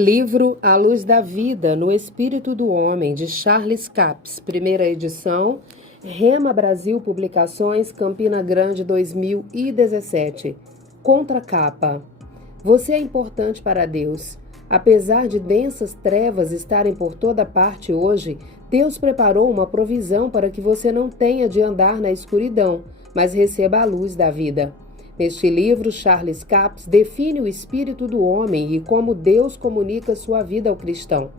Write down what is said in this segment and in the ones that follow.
Livro A Luz da Vida no Espírito do Homem, de Charles Capps, primeira edição, Rema Brasil Publicações, Campina Grande, 2017. Contracapa. Você é importante para Deus. Apesar de densas trevas estarem por toda parte hoje, Deus preparou uma provisão para que você não tenha de andar na escuridão, mas receba a luz da vida. Neste livro, Charles Capps define o espírito do homem e como Deus comunica sua vida ao cristão.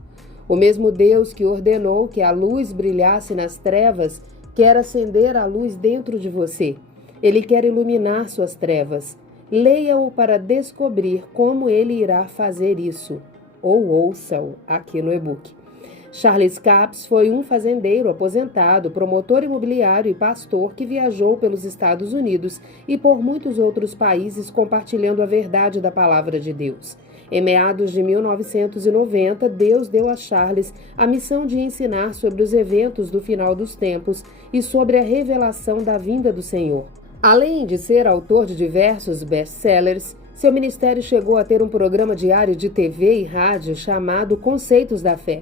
O mesmo Deus que ordenou que a luz brilhasse nas trevas quer acender a luz dentro de você. Ele quer iluminar suas trevas. Leia-o para descobrir como ele irá fazer isso. Ou ouça-o aqui no e-book. Charles Capps foi um fazendeiro aposentado, promotor imobiliário e pastor que viajou pelos Estados Unidos e por muitos outros países compartilhando a verdade da palavra de Deus. Em meados de 1990, Deus deu a Charles a missão de ensinar sobre os eventos do final dos tempos e sobre a revelação da vinda do Senhor. Além de ser autor de diversos best-sellers, seu ministério chegou a ter um programa diário de TV e rádio chamado Conceitos da Fé.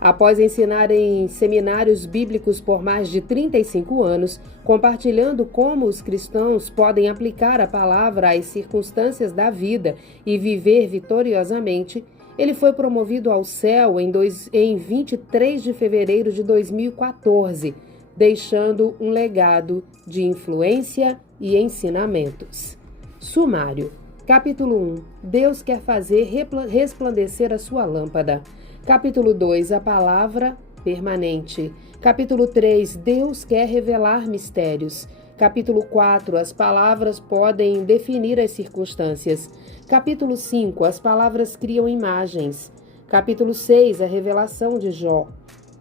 Após ensinar em seminários bíblicos por mais de 35 anos, compartilhando como os cristãos podem aplicar a palavra às circunstâncias da vida e viver vitoriosamente, ele foi promovido ao céu em 23 de fevereiro de 2014, deixando um legado de influência e ensinamentos. Sumário. Capítulo 1. Deus quer fazer resplandecer a sua lâmpada. Capítulo 2, a palavra permanente. Capítulo 3, Deus quer revelar mistérios. Capítulo 4, as palavras podem definir as circunstâncias. Capítulo 5, as palavras criam imagens. Capítulo 6, a revelação de Jó.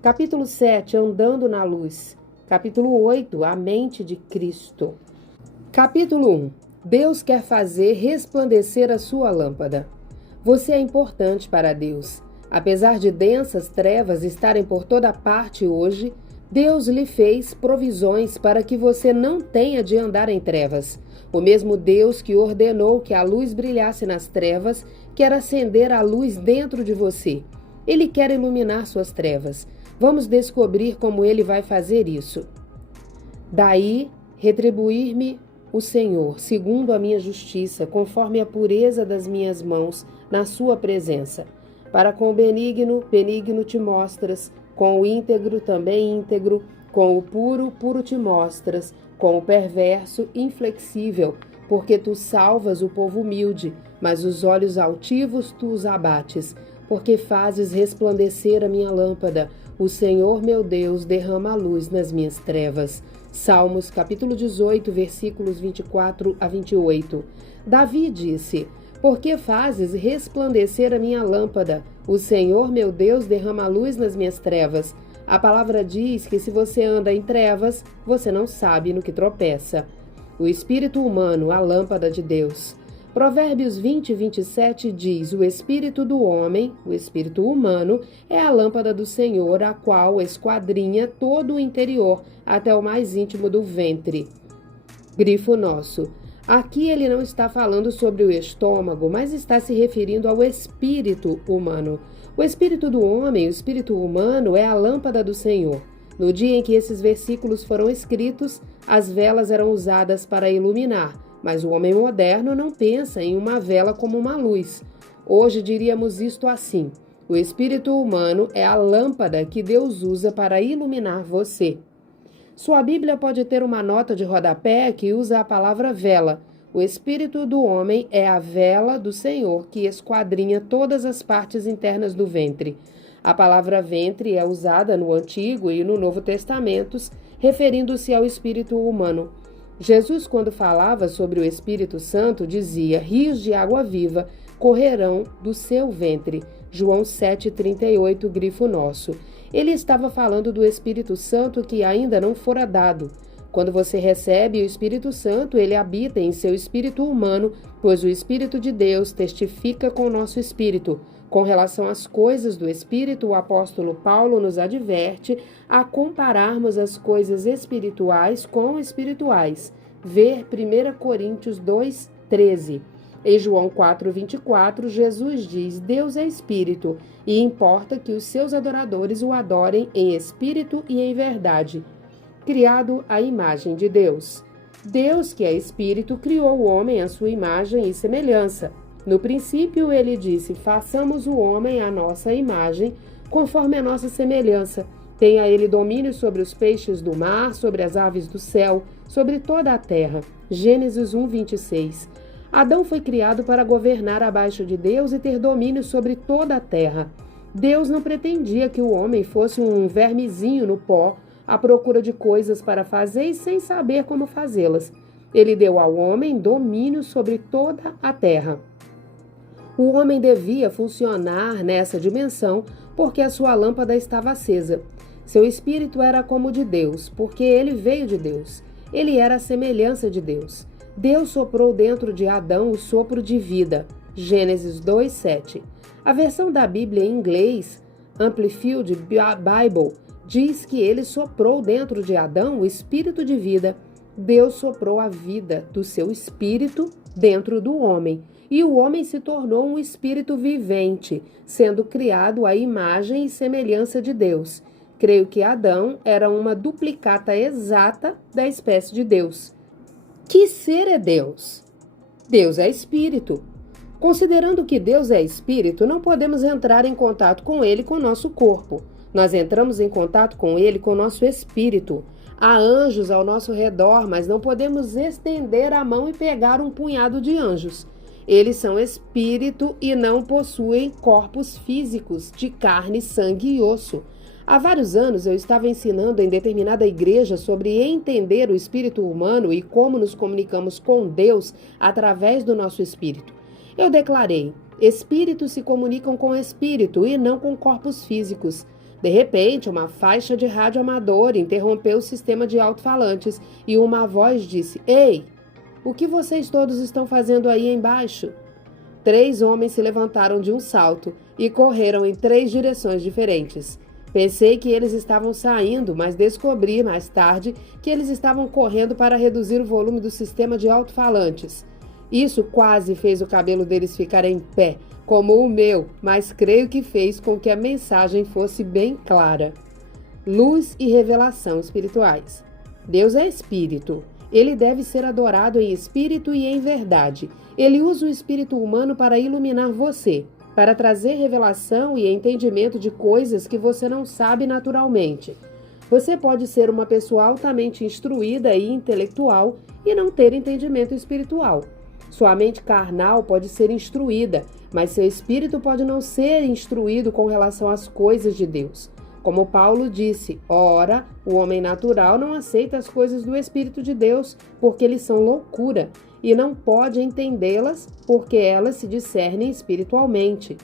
Capítulo 7, andando na luz. Capítulo 8, a mente de Cristo. Capítulo 1, Deus quer fazer resplandecer a sua lâmpada. Você é importante para Deus. Apesar de densas trevas estarem por toda parte hoje, Deus lhe fez provisões para que você não tenha de andar em trevas. O mesmo Deus que ordenou que a luz brilhasse nas trevas, quer acender a luz dentro de você. Ele quer iluminar suas trevas. Vamos descobrir como ele vai fazer isso. Daí, retribuir-me o Senhor, segundo a minha justiça, conforme a pureza das minhas mãos, na sua presença. Para com o benigno, benigno te mostras, com o íntegro, também íntegro, com o puro, puro te mostras, com o perverso, inflexível, porque tu salvas o povo humilde, mas os olhos altivos tu os abates, porque fazes resplandecer a minha lâmpada. O Senhor meu Deus derrama a luz nas minhas trevas. Salmos, capítulo 18, versículos 24 a 28. Davi disse: Por que fazes resplandecer a minha lâmpada? O Senhor, meu Deus, derrama a luz nas minhas trevas. A palavra diz que se você anda em trevas, você não sabe no que tropeça. O espírito humano, a lâmpada de Deus. Provérbios 20, 27 diz: O espírito do homem, o espírito humano, é a lâmpada do Senhor, a qual esquadrinha todo o interior, até o mais íntimo do ventre. Grifo nosso. Aqui ele não está falando sobre o estômago, mas está se referindo ao espírito humano. O espírito do homem, o espírito humano, é a lâmpada do Senhor. No dia em que esses versículos foram escritos, as velas eram usadas para iluminar, mas o homem moderno não pensa em uma vela como uma luz. Hoje diríamos isto assim: o espírito humano é a lâmpada que Deus usa para iluminar você. Sua Bíblia pode ter uma nota de rodapé que usa a palavra vela. O espírito do homem é a vela do Senhor que esquadrinha todas as partes internas do ventre. A palavra ventre é usada no Antigo e no Novo Testamentos, referindo-se ao espírito humano. Jesus, quando falava sobre o Espírito Santo, dizia: rios de água viva correrão do seu ventre. João 7,38, grifo nosso. Ele estava falando do Espírito Santo que ainda não fora dado. Quando você recebe o Espírito Santo, ele habita em seu espírito humano, pois o Espírito de Deus testifica com o nosso espírito. Com relação às coisas do Espírito, o apóstolo Paulo nos adverte a compararmos as coisas espirituais com espirituais. Ver 1 Coríntios 2, 13. Em João 4:24, Jesus diz: Deus é espírito, e importa que os seus adoradores o adorem em espírito e em verdade. Criado à imagem de Deus. Deus, que é espírito, criou o homem à sua imagem e semelhança. No princípio, ele disse: façamos o homem à nossa imagem, conforme a nossa semelhança. Tenha ele domínio sobre os peixes do mar, sobre as aves do céu, sobre toda a terra. Gênesis 1:26. Adão foi criado para governar abaixo de Deus e ter domínio sobre toda a terra. Deus não pretendia que o homem fosse um vermezinho no pó, à procura de coisas para fazer e sem saber como fazê-las. Ele deu ao homem domínio sobre toda a terra. O homem devia funcionar nessa dimensão porque a sua lâmpada estava acesa. Seu espírito era como o de Deus, porque ele veio de Deus. Ele era a semelhança de Deus. Deus soprou dentro de Adão o sopro de vida. Gênesis 2:7. A versão da Bíblia em inglês, Amplified Bible, diz que ele soprou dentro de Adão o espírito de vida. Deus soprou a vida do seu espírito dentro do homem, e o homem se tornou um espírito vivente, sendo criado à imagem e semelhança de Deus. Creio que Adão era uma duplicata exata da espécie de Deus. Que ser é Deus? Deus é espírito. Considerando que Deus é espírito, não podemos entrar em contato com ele com o nosso corpo. Nós entramos em contato com ele com o nosso espírito. Há anjos ao nosso redor, mas não podemos estender a mão e pegar um punhado de anjos. Eles são espírito e não possuem corpos físicos de carne, sangue e osso. Há vários anos eu estava ensinando em determinada igreja sobre entender o espírito humano e como nos comunicamos com Deus através do nosso espírito. Eu declarei: espíritos se comunicam com espírito e não com corpos físicos. De repente, uma faixa de rádio amador interrompeu o sistema de alto-falantes e uma voz disse: Ei, o que vocês todos estão fazendo aí embaixo? 3 homens se levantaram de um salto e correram em 3 direções diferentes. Pensei que eles estavam saindo, mas descobri mais tarde que eles estavam correndo para reduzir o volume do sistema de alto-falantes. Isso quase fez o cabelo deles ficar em pé, como o meu, mas creio que fez com que a mensagem fosse bem clara. Luz e revelação espirituais. Deus é espírito. Ele deve ser adorado em espírito e em verdade. Ele usa o espírito humano para iluminar você, para trazer revelação e entendimento de coisas que você não sabe naturalmente. Você pode ser uma pessoa altamente instruída e intelectual e não ter entendimento espiritual. Sua mente carnal pode ser instruída, mas seu espírito pode não ser instruído com relação às coisas de Deus. Como Paulo disse: ora, o homem natural não aceita as coisas do Espírito de Deus, porque eles são loucura, e não pode entendê-las, porque elas se discernem espiritualmente.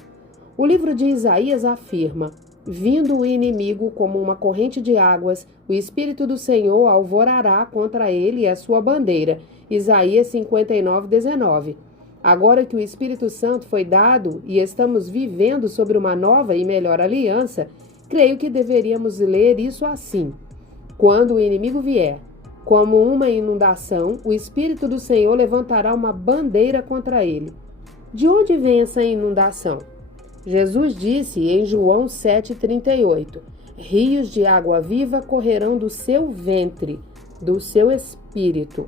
O livro de Isaías afirma: vindo o inimigo como uma corrente de águas, o Espírito do Senhor alvorará contra ele e a sua bandeira. Isaías 59:19. Agora que o Espírito Santo foi dado e estamos vivendo sobre uma nova e melhor aliança, creio que deveríamos ler isso assim: quando o inimigo vier, como uma inundação, o Espírito do Senhor levantará uma bandeira contra ele. De onde vem essa inundação? Jesus disse em João 7,38: rios de água viva correrão do seu ventre, do seu espírito.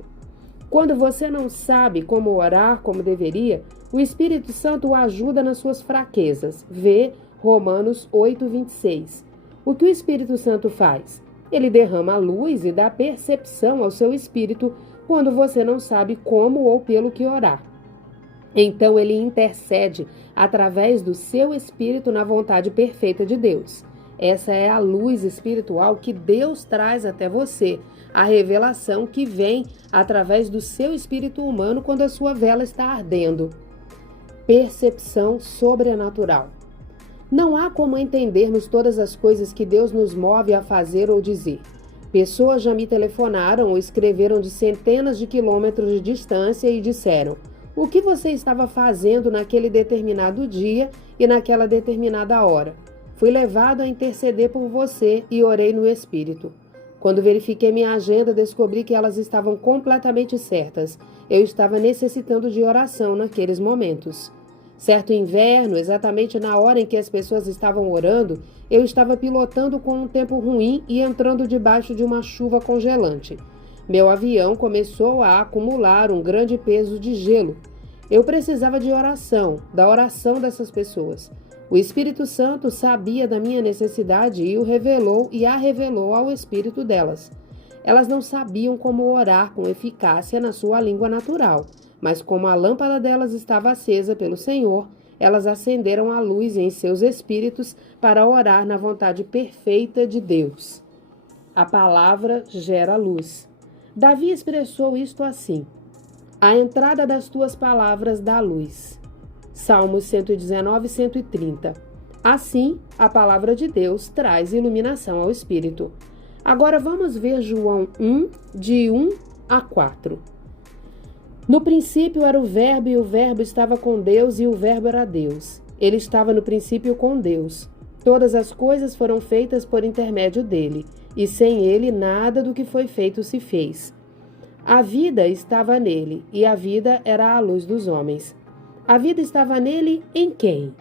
Quando você não sabe como orar como deveria, o Espírito Santo o ajuda nas suas fraquezas. Vê Romanos 8,26. O que o Espírito Santo faz? Ele derrama a luz e dá percepção ao seu espírito quando você não sabe como ou pelo que orar. Então ele intercede através do seu espírito na vontade perfeita de Deus. Essa é a luz espiritual que Deus traz até você, a revelação que vem através do seu espírito humano quando a sua vela está ardendo. Percepção sobrenatural. Não há como entendermos todas as coisas que Deus nos move a fazer ou dizer. Pessoas já me telefonaram ou escreveram de centenas de quilômetros de distância e disseram: o que você estava fazendo naquele determinado dia e naquela determinada hora? Fui levado a interceder por você e orei no Espírito. Quando verifiquei minha agenda, descobri que elas estavam completamente certas. Eu estava necessitando de oração naqueles momentos. Certo inverno, exatamente na hora em que as pessoas estavam orando, eu estava pilotando com um tempo ruim e entrando debaixo de uma chuva congelante. Meu avião começou a acumular um grande peso de gelo. Eu precisava de oração, da oração dessas pessoas. O Espírito Santo sabia da minha necessidade e a revelou ao espírito delas. Elas não sabiam como orar com eficácia na sua língua natural, mas como a lâmpada delas estava acesa pelo Senhor, elas acenderam a luz em seus espíritos para orar na vontade perfeita de Deus. A palavra gera luz. Davi expressou isto assim: a entrada das tuas palavras dá luz. Salmos 119, 130. Assim, a palavra de Deus traz iluminação ao espírito. Agora vamos ver João 1, de 1 a 4. No princípio era o Verbo, e o Verbo estava com Deus, e o Verbo era Deus. Ele estava no princípio com Deus. Todas as coisas foram feitas por intermédio dele, e sem ele nada do que foi feito se fez. A vida estava nele, e a vida era a luz dos homens. A vida estava nele em quem?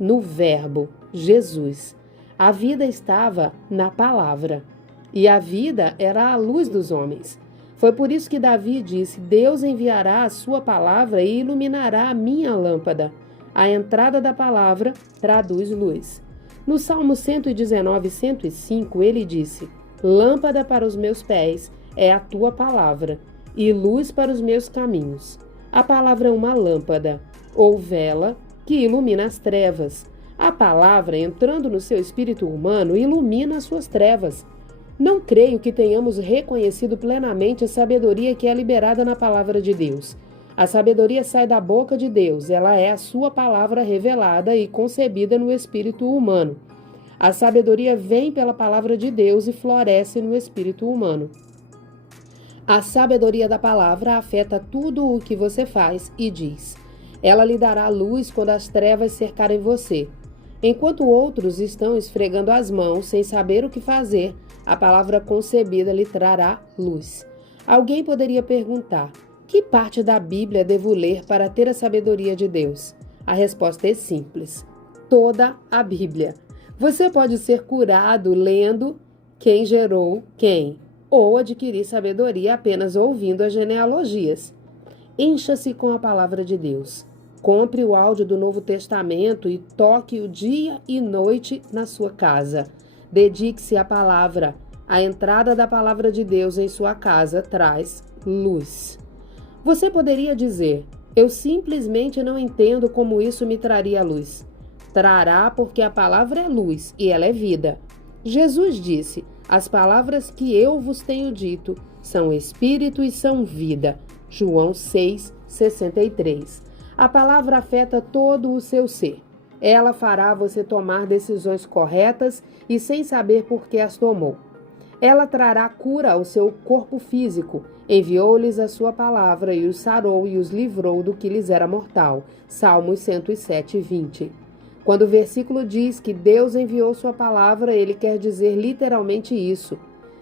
No Verbo, Jesus. A vida estava na palavra, e a vida era a luz dos homens. Foi por isso que Davi disse: Deus enviará a sua palavra e iluminará a minha lâmpada. A entrada da palavra traduz luz. No Salmo 119, 105, ele disse: Lâmpada para os meus pés é a tua palavra, e luz para os meus caminhos. A palavra é uma lâmpada, ou vela, que ilumina as trevas. A palavra, entrando no seu espírito humano, ilumina as suas trevas. Não creio que tenhamos reconhecido plenamente a sabedoria que é liberada na palavra de Deus. A sabedoria sai da boca de Deus, ela é a sua palavra revelada e concebida no espírito humano. A sabedoria vem pela palavra de Deus e floresce no espírito humano. A sabedoria da palavra afeta tudo o que você faz e diz. Ela lhe dará luz quando as trevas cercarem você. Enquanto outros estão esfregando as mãos sem saber o que fazer, a palavra concebida lhe trará luz. Alguém poderia perguntar: que parte da Bíblia devo ler para ter a sabedoria de Deus? A resposta é simples: toda a Bíblia. Você pode ser curado lendo Quem Gerou Quem, ou adquirir sabedoria apenas ouvindo as genealogias. Encha-se com a palavra de Deus. Compre o áudio do Novo Testamento e toque-o dia e noite na sua casa. Dedique-se à palavra. A entrada da palavra de Deus em sua casa traz luz. Você poderia dizer: eu simplesmente não entendo como isso me traria luz. Trará, porque a palavra é luz e ela é vida. Jesus disse: as palavras que eu vos tenho dito são espírito e são vida. João 6, 63. A palavra afeta todo o seu ser. Ela fará você tomar decisões corretas e sem saber por que as tomou. Ela trará cura ao seu corpo físico. Enviou-lhes a sua palavra e os sarou e os livrou do que lhes era mortal. Salmos 107, 20. Quando o versículo diz que Deus enviou sua palavra, ele quer dizer literalmente isso.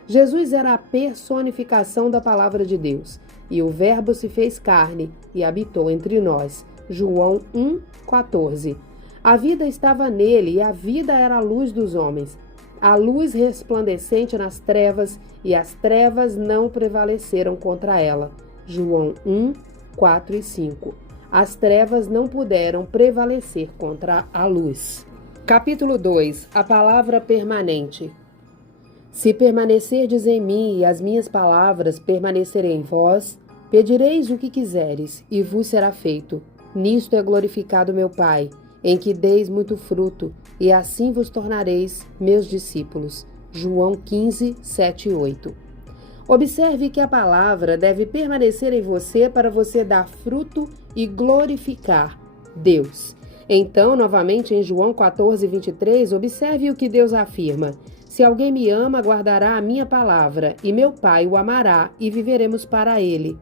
Jesus era a personificação da palavra de Deus, e o Verbo se fez carne e habitou entre nós. João 1,14. A vida estava nele e a vida era a luz dos homens. A luz resplandecente nas trevas, e as trevas não prevaleceram contra ela. João 1, 4 e 5. As trevas não puderam prevalecer contra a luz. Capítulo 2. A palavra permanente. Se permanecerdes em mim e as minhas palavras permanecerem em vós, pedireis o que quiseres e vos será feito. Nisto é glorificado meu Pai, em que deis muito fruto, e assim vos tornareis meus discípulos. João 15, 7 e 8. Observe que a palavra deve permanecer em você para você dar fruto e glorificar Deus. Então, novamente em João 14, 23, observe o que Deus afirma: se alguém me ama, guardará a minha palavra, e meu Pai o amará, e viveremos para ele.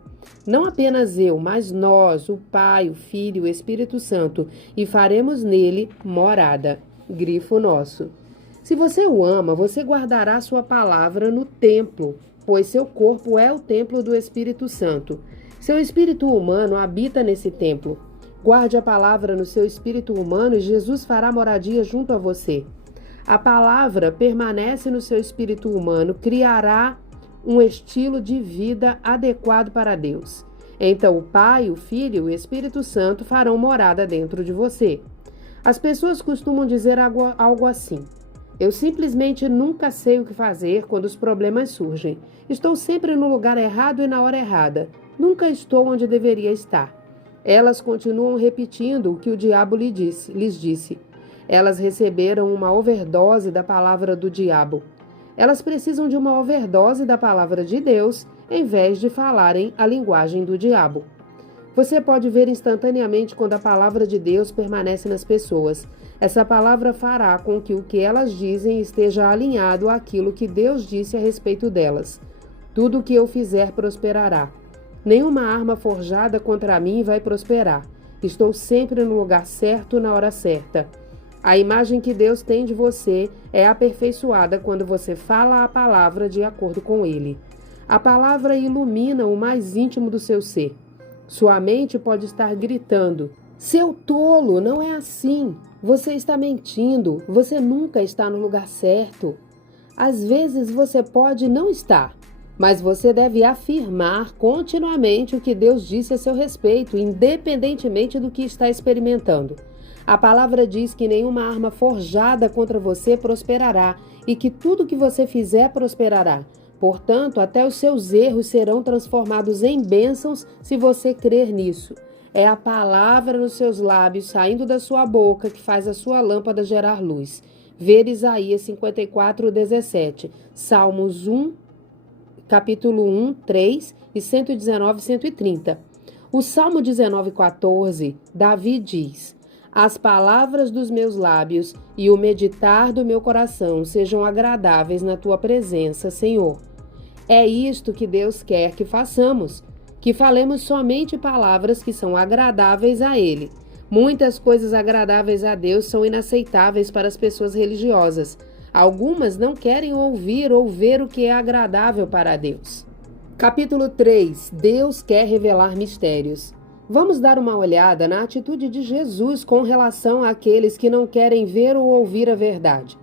Não apenas eu, mas nós, o Pai, o Filho e o Espírito Santo, e faremos nele morada. Grifo nosso. Se você o ama, você guardará sua palavra no templo, pois seu corpo é o templo do Espírito Santo. Seu espírito humano habita nesse templo. Guarde a palavra no seu espírito humano e Jesus fará moradia junto a você. A palavra permanece no seu espírito humano, criará um estilo de vida adequado para Deus. Então o Pai, o Filho e o Espírito Santo farão morada dentro de você. As pessoas costumam dizer algo assim: eu simplesmente nunca sei o que fazer quando os problemas surgem. Estou sempre no lugar errado e na hora errada. Nunca estou onde deveria estar. Elas continuam repetindo o que o diabo lhes disse. Elas receberam uma overdose da palavra do diabo. Elas precisam de uma overdose da palavra de Deus, em vez de falarem a linguagem do diabo. Você pode ver instantaneamente quando a palavra de Deus permanece nas pessoas. Essa palavra fará com que o que elas dizem esteja alinhado àquilo que Deus disse a respeito delas. Tudo o que eu fizer prosperará. Nenhuma arma forjada contra mim vai prosperar. Estou sempre no lugar certo na hora certa. A imagem que Deus tem de você é aperfeiçoada quando você fala a palavra de acordo com Ele. A palavra ilumina o mais íntimo do seu ser. Sua mente pode estar gritando: seu tolo, não é assim. Você está mentindo. Você nunca está no lugar certo. Às vezes você pode não estar, mas você deve afirmar continuamente o que Deus disse a seu respeito, independentemente do que está experimentando. A palavra diz que nenhuma arma forjada contra você prosperará e que tudo que você fizer prosperará. Portanto, até os seus erros serão transformados em bênçãos se você crer nisso. É a palavra nos seus lábios, saindo da sua boca, que faz a sua lâmpada gerar luz. Ver Isaías 54:17, Salmos 1, capítulo 1, 3 e 119 e 130. O Salmo 19:14, Davi diz: as palavras dos meus lábios e o meditar do meu coração sejam agradáveis na tua presença, Senhor. É isto que Deus quer que façamos, que falemos somente palavras que são agradáveis a Ele. Muitas coisas agradáveis a Deus são inaceitáveis para as pessoas religiosas. Algumas não querem ouvir ou ver o que é agradável para Deus. Capítulo 3. Deus quer revelar mistérios. Vamos dar uma olhada na atitude de Jesus com relação àqueles que não querem ver ou ouvir a verdade.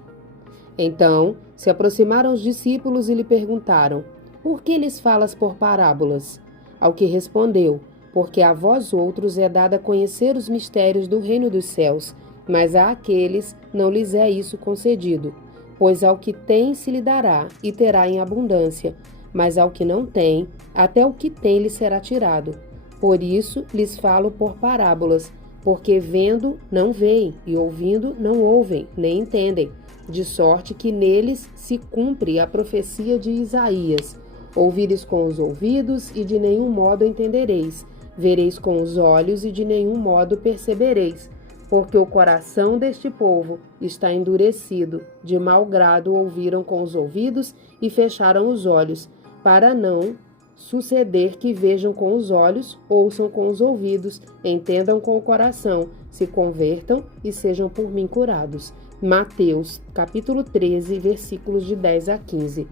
Então, se aproximaram os discípulos e lhe perguntaram: por que lhes falas por parábolas? Ao que respondeu: porque a vós outros é dado a conhecer os mistérios do reino dos céus, mas a aqueles não lhes é isso concedido. Pois ao que tem se lhe dará e terá em abundância, mas ao que não tem, até o que tem lhe será tirado. Por isso lhes falo por parábolas, porque vendo não veem, e ouvindo não ouvem, nem entendem, de sorte que neles se cumpre a profecia de Isaías: ouvireis com os ouvidos e de nenhum modo entendereis, vereis com os olhos e de nenhum modo percebereis, porque o coração deste povo está endurecido, de mau grado ouviram com os ouvidos e fecharam os olhos, para não suceder que vejam com os olhos, ouçam com os ouvidos, entendam com o coração, se convertam e sejam por mim curados. Mateus, capítulo 13, versículos de 10 a 15.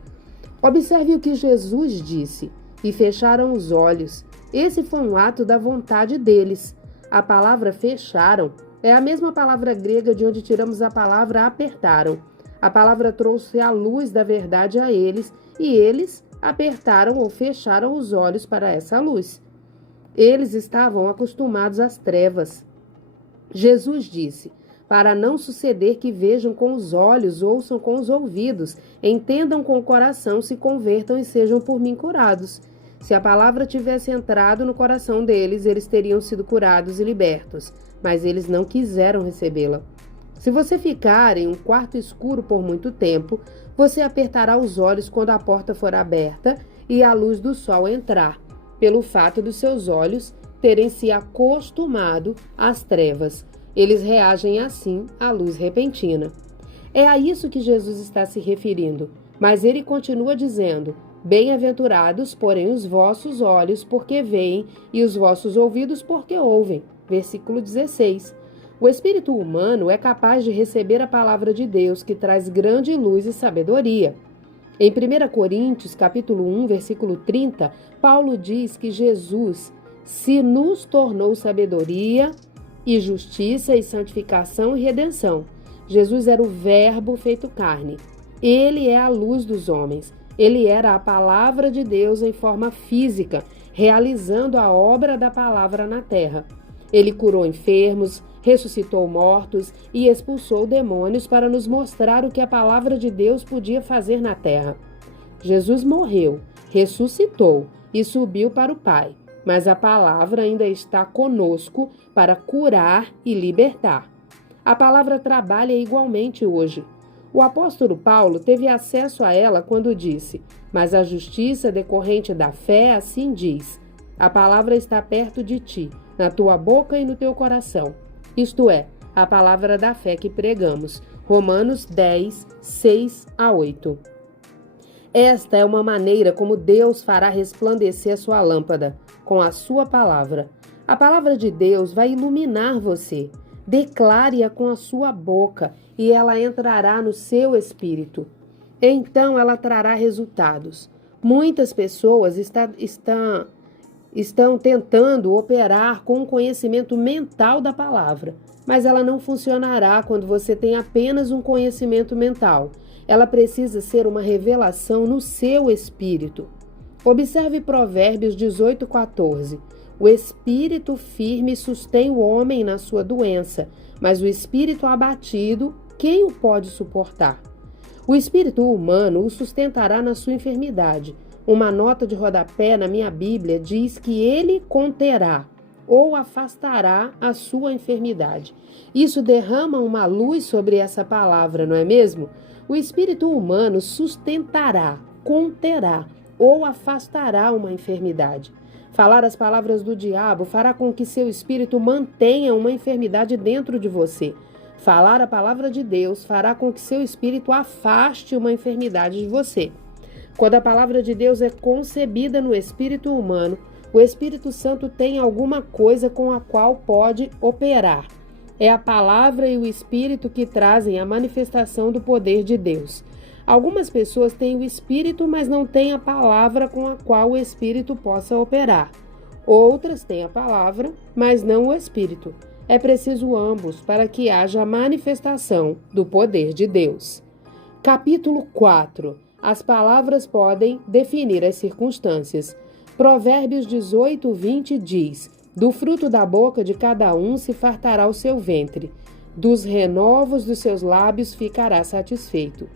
Observe o que Jesus disse: e fecharam os olhos. Esse foi um ato da vontade deles. A palavra fecharam é a mesma palavra grega de onde tiramos a palavra apertaram. A palavra trouxe a luz da verdade a eles, e eles apertaram ou fecharam os olhos para essa luz. Eles estavam acostumados às trevas. Jesus disse: para não suceder que vejam com os olhos, ouçam com os ouvidos, entendam com o coração, se convertam e sejam por mim curados. Se a palavra tivesse entrado no coração deles, eles teriam sido curados e libertos, mas eles não quiseram recebê-la. Se você ficar em um quarto escuro por muito tempo, você apertará os olhos quando a porta for aberta e a luz do sol entrar, pelo fato dos seus olhos terem se acostumado às trevas. Eles reagem assim à luz repentina. É a isso que Jesus está se referindo, mas ele continua dizendo: bem-aventurados, porém, os vossos olhos porque veem e os vossos ouvidos porque ouvem. Versículo 16. O espírito humano é capaz de receber a palavra de Deus, que traz grande luz e sabedoria. Em 1 Coríntios, capítulo 1, versículo 30, Paulo diz que Jesus se nos tornou sabedoria e justiça e santificação e redenção. Jesus era o Verbo feito carne. Ele é a luz dos homens. Ele era a palavra de Deus em forma física, realizando a obra da palavra na terra. Ele curou enfermos, ressuscitou mortos e expulsou demônios para nos mostrar o que a palavra de Deus podia fazer na terra. Jesus morreu, ressuscitou e subiu para o Pai, mas a palavra ainda está conosco para curar e libertar. A palavra trabalha igualmente hoje. O apóstolo Paulo teve acesso a ela quando disse: "Mas a justiça decorrente da fé assim diz: a palavra está perto de ti, na tua boca e no teu coração." Isto é, a palavra da fé que pregamos. Romanos 10, 6 a 8. Esta é uma maneira como Deus fará resplandecer a sua lâmpada, com a sua palavra. A palavra de Deus vai iluminar você. Declare-a com a sua boca e ela entrará no seu espírito. Então ela trará resultados. Muitas pessoas estão tentando operar com o conhecimento mental da palavra, mas ela não funcionará quando você tem apenas um conhecimento mental. Ela precisa ser uma revelação no seu espírito. Observe Provérbios 18:14. O espírito firme sustém o homem na sua doença, mas o espírito abatido, quem o pode suportar? O espírito humano o sustentará na sua enfermidade. Uma nota de rodapé na minha Bíblia diz que ele conterá ou afastará a sua enfermidade. Isso derrama uma luz sobre essa palavra, não é mesmo? O espírito humano sustentará, conterá ou afastará uma enfermidade. Falar as palavras do diabo fará com que seu espírito mantenha uma enfermidade dentro de você. Falar a palavra de Deus fará com que seu espírito afaste uma enfermidade de você. Quando a palavra de Deus é concebida no espírito humano, o Espírito Santo tem alguma coisa com a qual pode operar. É a palavra e o Espírito que trazem a manifestação do poder de Deus. Algumas pessoas têm o Espírito, mas não têm a palavra com a qual o Espírito possa operar. Outras têm a palavra, mas não o Espírito. É preciso ambos para que haja a manifestação do poder de Deus. Capítulo 4. As palavras podem definir as circunstâncias. Provérbios 18:20 diz: "Do fruto da boca de cada um se fartará o seu ventre, dos renovos dos seus lábios ficará satisfeito."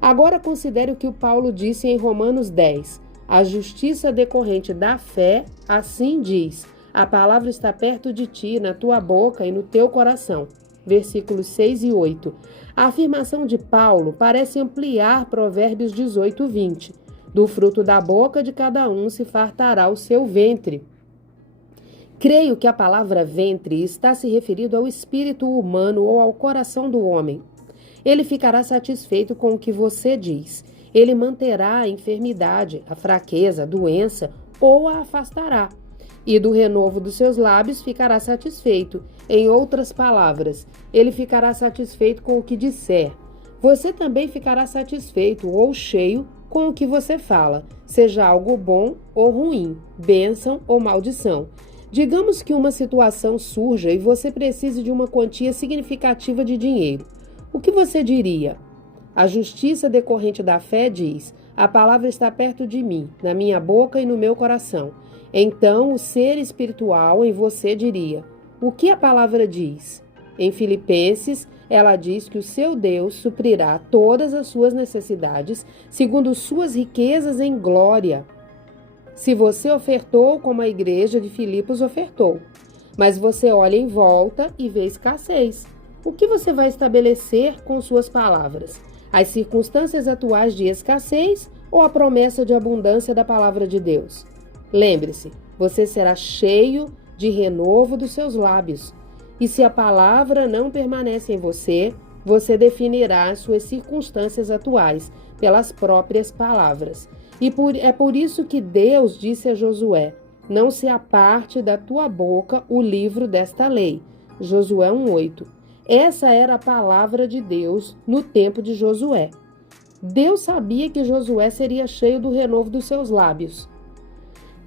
Agora considere o que o Paulo disse em Romanos 10. A justiça decorrente da fé assim diz: a palavra está perto de ti, na tua boca e no teu coração. Versículos 6 e 8. A afirmação de Paulo parece ampliar Provérbios 18:20. Do fruto da boca de cada um se fartará o seu ventre. Creio que a palavra ventre está se referindo ao espírito humano ou ao coração do homem. Ele ficará satisfeito com o que você diz. Ele manterá a enfermidade, a fraqueza, a doença ou a afastará. E do renovo dos seus lábios ficará satisfeito. Em outras palavras, ele ficará satisfeito com o que disser. Você também ficará satisfeito ou cheio com o que você fala, seja algo bom ou ruim, bênção ou maldição. Digamos que uma situação surja e você precise de uma quantia significativa de dinheiro. O que você diria? A justiça decorrente da fé diz: a palavra está perto de mim, na minha boca e no meu coração. Então o ser espiritual em você diria: o que a palavra diz? Em Filipenses, ela diz que o seu Deus suprirá todas as suas necessidades, segundo suas riquezas em glória. Se você ofertou como a igreja de Filipos ofertou, mas você olha em volta e vê escassez, o que você vai estabelecer com suas palavras? As circunstâncias atuais de escassez ou a promessa de abundância da palavra de Deus? Lembre-se, você será cheio de renovo dos seus lábios. E se a palavra não permanece em você, você definirá as suas circunstâncias atuais pelas próprias palavras. E é por isso que Deus disse a Josué: não se aparte da tua boca o livro desta lei. Josué 1:8. Essa era a palavra de Deus no tempo de Josué. Deus sabia que Josué seria cheio do renovo dos seus lábios.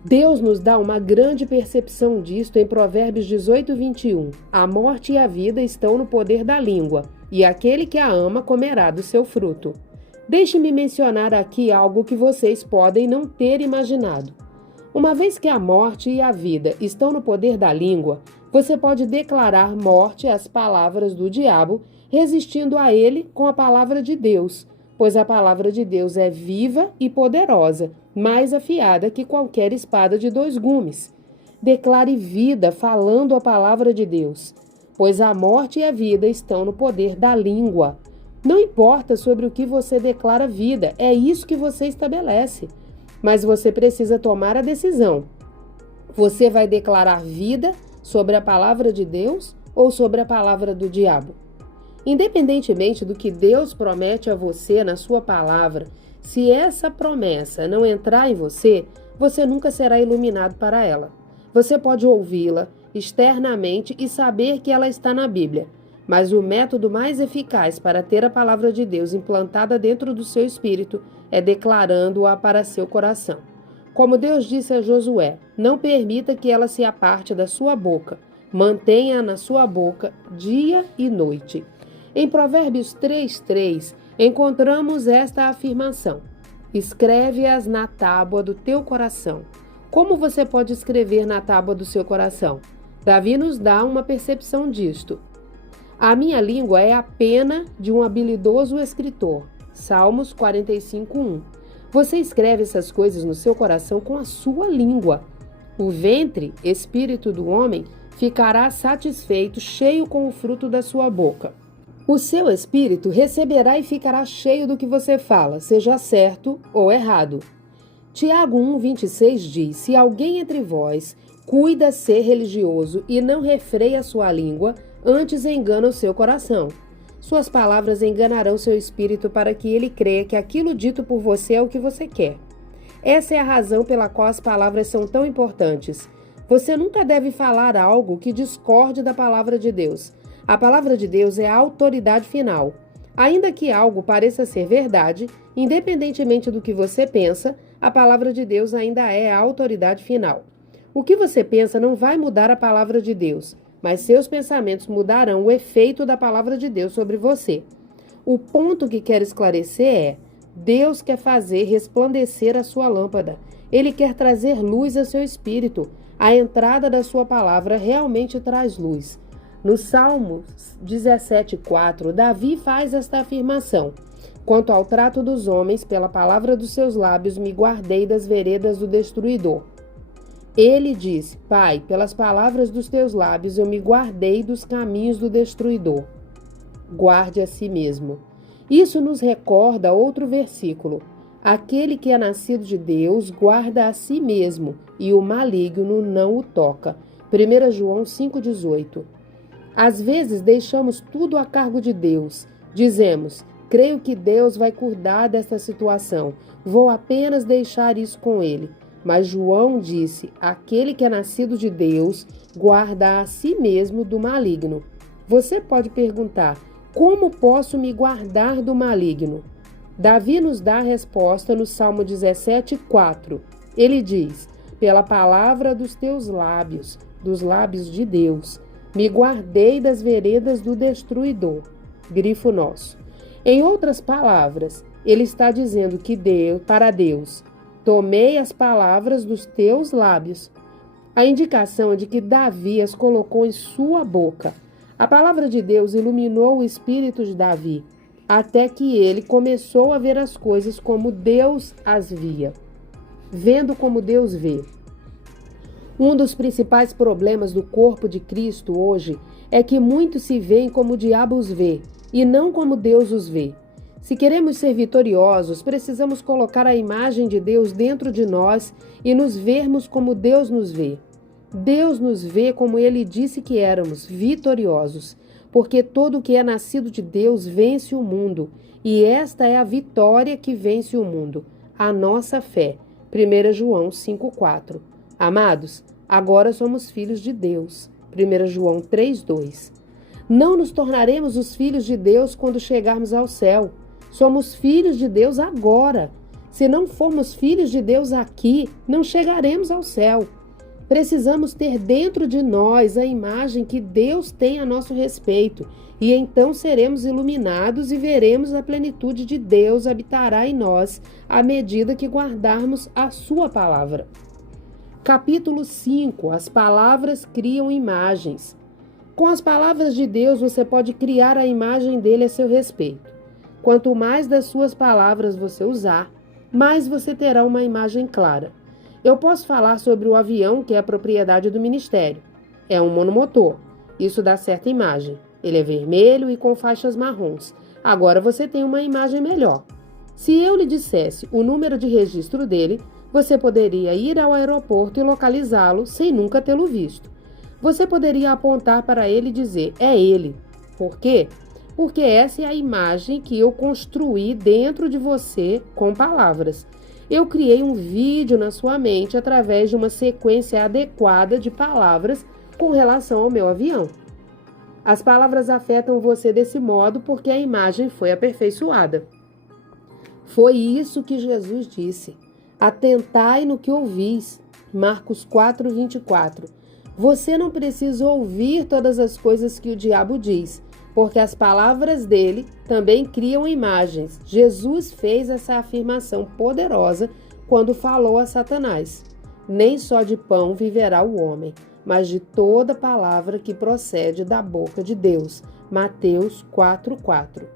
Deus nos dá uma grande percepção disto em Provérbios 18:21. A morte e a vida estão no poder da língua, e aquele que a ama comerá do seu fruto. Deixe-me mencionar aqui algo que vocês podem não ter imaginado. Uma vez que a morte e a vida estão no poder da língua, você pode declarar morte às palavras do diabo, resistindo a ele com a palavra de Deus, pois a palavra de Deus é viva e poderosa, mais afiada que qualquer espada de 2 gumes. Declare vida falando a palavra de Deus, pois a morte e a vida estão no poder da língua. Não importa sobre o que você declara vida, é isso que você estabelece. Mas você precisa tomar a decisão. Você vai declarar vida sobre a palavra de Deus ou sobre a palavra do diabo? Independentemente do que Deus promete a você na sua palavra, se essa promessa não entrar em você, você nunca será iluminado para ela. Você pode ouvi-la externamente e saber que ela está na Bíblia, mas o método mais eficaz para ter a palavra de Deus implantada dentro do seu espírito é declarando-a para seu coração. Como Deus disse a Josué, não permita que ela se aparte da sua boca, mantenha-a na sua boca dia e noite. Em Provérbios 3:3, encontramos esta afirmação: escreve-as na tábua do teu coração. Como você pode escrever na tábua do seu coração? Davi nos dá uma percepção disto. A minha língua é a pena de um habilidoso escritor. Salmos 45:1. Você escreve essas coisas no seu coração com a sua língua. O ventre, espírito do homem, ficará satisfeito, cheio com o fruto da sua boca. O seu espírito receberá e ficará cheio do que você fala, seja certo ou errado. Tiago 1:26 diz: se alguém entre vós cuida ser religioso e não refreia sua língua, antes engana o seu coração. Suas palavras enganarão seu espírito para que ele creia que aquilo dito por você é o que você quer. Essa é a razão pela qual as palavras são tão importantes. Você nunca deve falar algo que discorde da palavra de Deus. A palavra de Deus é a autoridade final. Ainda que algo pareça ser verdade, independentemente do que você pensa, a palavra de Deus ainda é a autoridade final. O que você pensa não vai mudar a palavra de Deus, mas seus pensamentos mudarão o efeito da palavra de Deus sobre você. O ponto que quero esclarecer é: Deus quer fazer resplandecer a sua lâmpada. Ele quer trazer luz ao seu espírito. A entrada da sua palavra realmente traz luz. No Salmo 17:4, Davi faz esta afirmação: quanto ao trato dos homens, pela palavra dos seus lábios me guardei das veredas do destruidor. Ele disse: Pai, pelas palavras dos teus lábios eu me guardei dos caminhos do destruidor. Guarde a si mesmo. Isso nos recorda outro versículo: aquele que é nascido de Deus guarda a si mesmo, e o maligno não o toca. 1 João 5,18. Às vezes deixamos tudo a cargo de Deus. Dizemos: creio que Deus vai cuidar desta situação. Vou apenas deixar isso com Ele. Mas João disse: aquele que é nascido de Deus guarda a si mesmo do maligno. Você pode perguntar: como posso me guardar do maligno? Davi nos dá a resposta no Salmo 17:4. Ele diz: pela palavra dos teus lábios, dos lábios de Deus, me guardei das veredas do destruidor. Grifo nosso. Em outras palavras, ele está dizendo que para Deus, tomei as palavras dos teus lábios. A indicação é de que Davi as colocou em sua boca. A palavra de Deus iluminou o espírito de Davi, até que ele começou a ver as coisas como Deus as via, vendo como Deus vê. Um dos principais problemas do corpo de Cristo hoje é que muitos se veem como o diabo os vê, e não como Deus os vê. Se queremos ser vitoriosos, precisamos colocar a imagem de Deus dentro de nós e nos vermos como Deus nos vê. Deus nos vê como Ele disse que éramos, vitoriosos, porque todo o que é nascido de Deus vence o mundo, e esta é a vitória que vence o mundo, a nossa fé. 1 João 5,4. Amados, agora somos filhos de Deus, 1 João 3:2. Não nos tornaremos os filhos de Deus quando chegarmos ao céu. Somos filhos de Deus agora. Se não formos filhos de Deus aqui, não chegaremos ao céu. Precisamos ter dentro de nós a imagem que Deus tem a nosso respeito, e então seremos iluminados e veremos a plenitude de Deus habitará em nós à medida que guardarmos a sua palavra. Capítulo 5. As palavras criam imagens. Com as palavras de Deus, você pode criar a imagem dele a seu respeito. Quanto mais das suas palavras você usar, mais você terá uma imagem clara. Eu posso falar sobre o avião, que é a propriedade do ministério. É um monomotor. Isso dá certa imagem. Ele é vermelho e com faixas marrons. Agora você tem uma imagem melhor. Se eu lhe dissesse o número de registro dele, você poderia ir ao aeroporto e localizá-lo sem nunca tê-lo visto. Você poderia apontar para ele e dizer, é ele. Por quê? Porque essa é a imagem que eu construí dentro de você com palavras. Eu criei um vídeo na sua mente através de uma sequência adequada de palavras com relação ao meu avião. As palavras afetam você desse modo porque a imagem foi aperfeiçoada. Foi isso que Jesus disse. Atentai no que ouvis. Marcos 4:24. Você não precisa ouvir todas as coisas que o diabo diz, porque as palavras dele também criam imagens. Jesus fez essa afirmação poderosa quando falou a Satanás. Nem só de pão viverá o homem, mas de toda palavra que procede da boca de Deus. Mateus 4:4.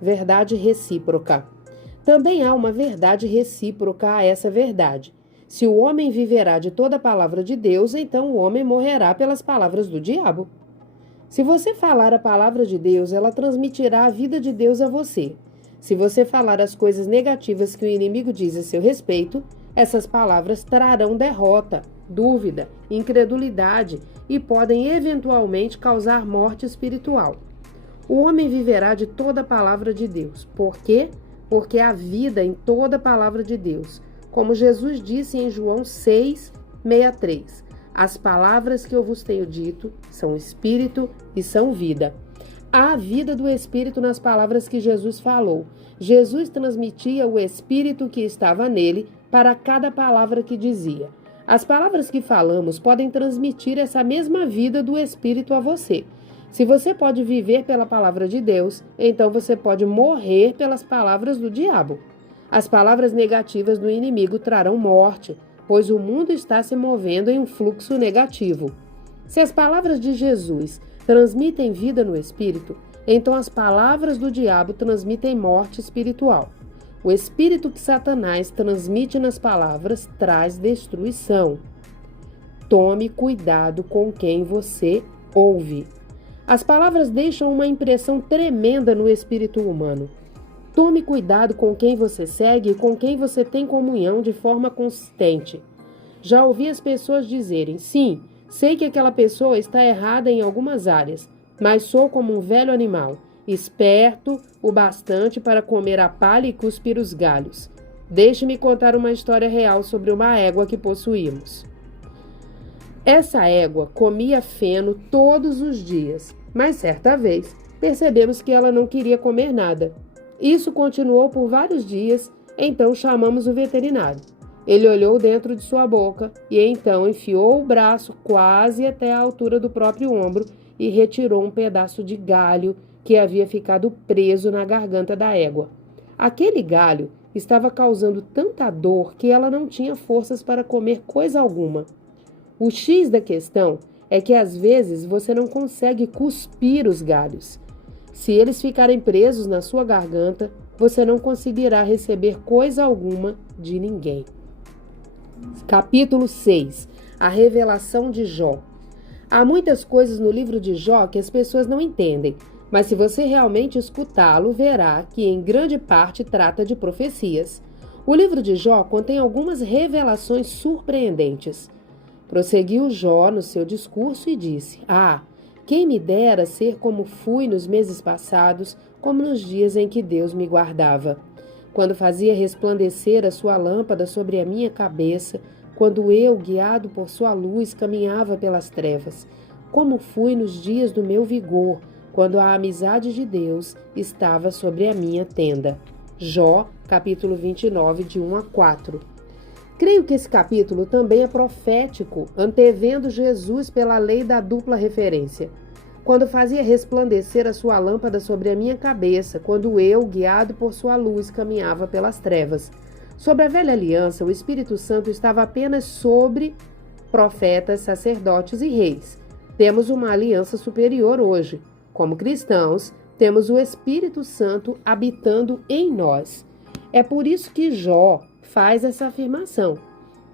Verdade recíproca. Também há uma verdade recíproca a essa verdade. Se o homem viverá de toda a palavra de Deus, então o homem morrerá pelas palavras do diabo. Se você falar a palavra de Deus, ela transmitirá a vida de Deus a você. Se você falar as coisas negativas que o inimigo diz a seu respeito, essas palavras trarão derrota, dúvida, incredulidade e podem eventualmente causar morte espiritual. O homem viverá de toda a palavra de Deus. Por quê? Porque há vida em toda a palavra de Deus. Como Jesus disse em João 6:63. As palavras que eu vos tenho dito são espírito e são vida. Há a vida do espírito nas palavras que Jesus falou. Jesus transmitia o espírito que estava nele para cada palavra que dizia. As palavras que falamos podem transmitir essa mesma vida do espírito a você. Se você pode viver pela palavra de Deus, então você pode morrer pelas palavras do diabo. As palavras negativas do inimigo trarão morte, pois o mundo está se movendo em um fluxo negativo. Se as palavras de Jesus transmitem vida no espírito, então as palavras do diabo transmitem morte espiritual. O espírito que Satanás transmite nas palavras traz destruição. Tome cuidado com quem você ouve. As palavras deixam uma impressão tremenda no espírito humano. Tome cuidado com quem você segue e com quem você tem comunhão de forma consistente. Já ouvi as pessoas dizerem, sim, sei que aquela pessoa está errada em algumas áreas, mas sou como um velho animal, esperto o bastante para comer a palha e cuspir os galhos. Deixe-me contar uma história real sobre uma égua que possuímos. Essa égua comia feno todos os dias, mas certa vez percebemos que ela não queria comer nada. Isso continuou por vários dias, então chamamos o veterinário. Ele olhou dentro de sua boca e então enfiou o braço quase até a altura do próprio ombro e retirou um pedaço de galho que havia ficado preso na garganta da égua. Aquele galho estava causando tanta dor que ela não tinha forças para comer coisa alguma. O X da questão é que às vezes você não consegue cuspir os galhos. Se eles ficarem presos na sua garganta, você não conseguirá receber coisa alguma de ninguém. Capítulo 6. A revelação de Jó. Há muitas coisas no livro de Jó que as pessoas não entendem, mas se você realmente escutá-lo, verá que em grande parte trata de profecias. O livro de Jó contém algumas revelações surpreendentes. Prosseguiu Jó no seu discurso e disse, quem me dera ser como fui nos meses passados, como nos dias em que Deus me guardava. Quando fazia resplandecer a sua lâmpada sobre a minha cabeça, quando eu, guiado por sua luz, caminhava pelas trevas. como fui nos dias do meu vigor, quando a amizade de Deus estava sobre a minha tenda. Jó, capítulo 29, de 1 a 4. Creio que esse capítulo também é profético, antevendo Jesus pela lei da dupla referência. Quando fazia resplandecer a sua lâmpada sobre a minha cabeça, quando eu, guiado por sua luz, caminhava pelas trevas. Sobre a velha aliança, o Espírito Santo estava apenas sobre profetas, sacerdotes e reis. Temos uma aliança superior hoje. Como cristãos, temos o Espírito Santo habitando em nós. É por isso que Jó faz essa afirmação.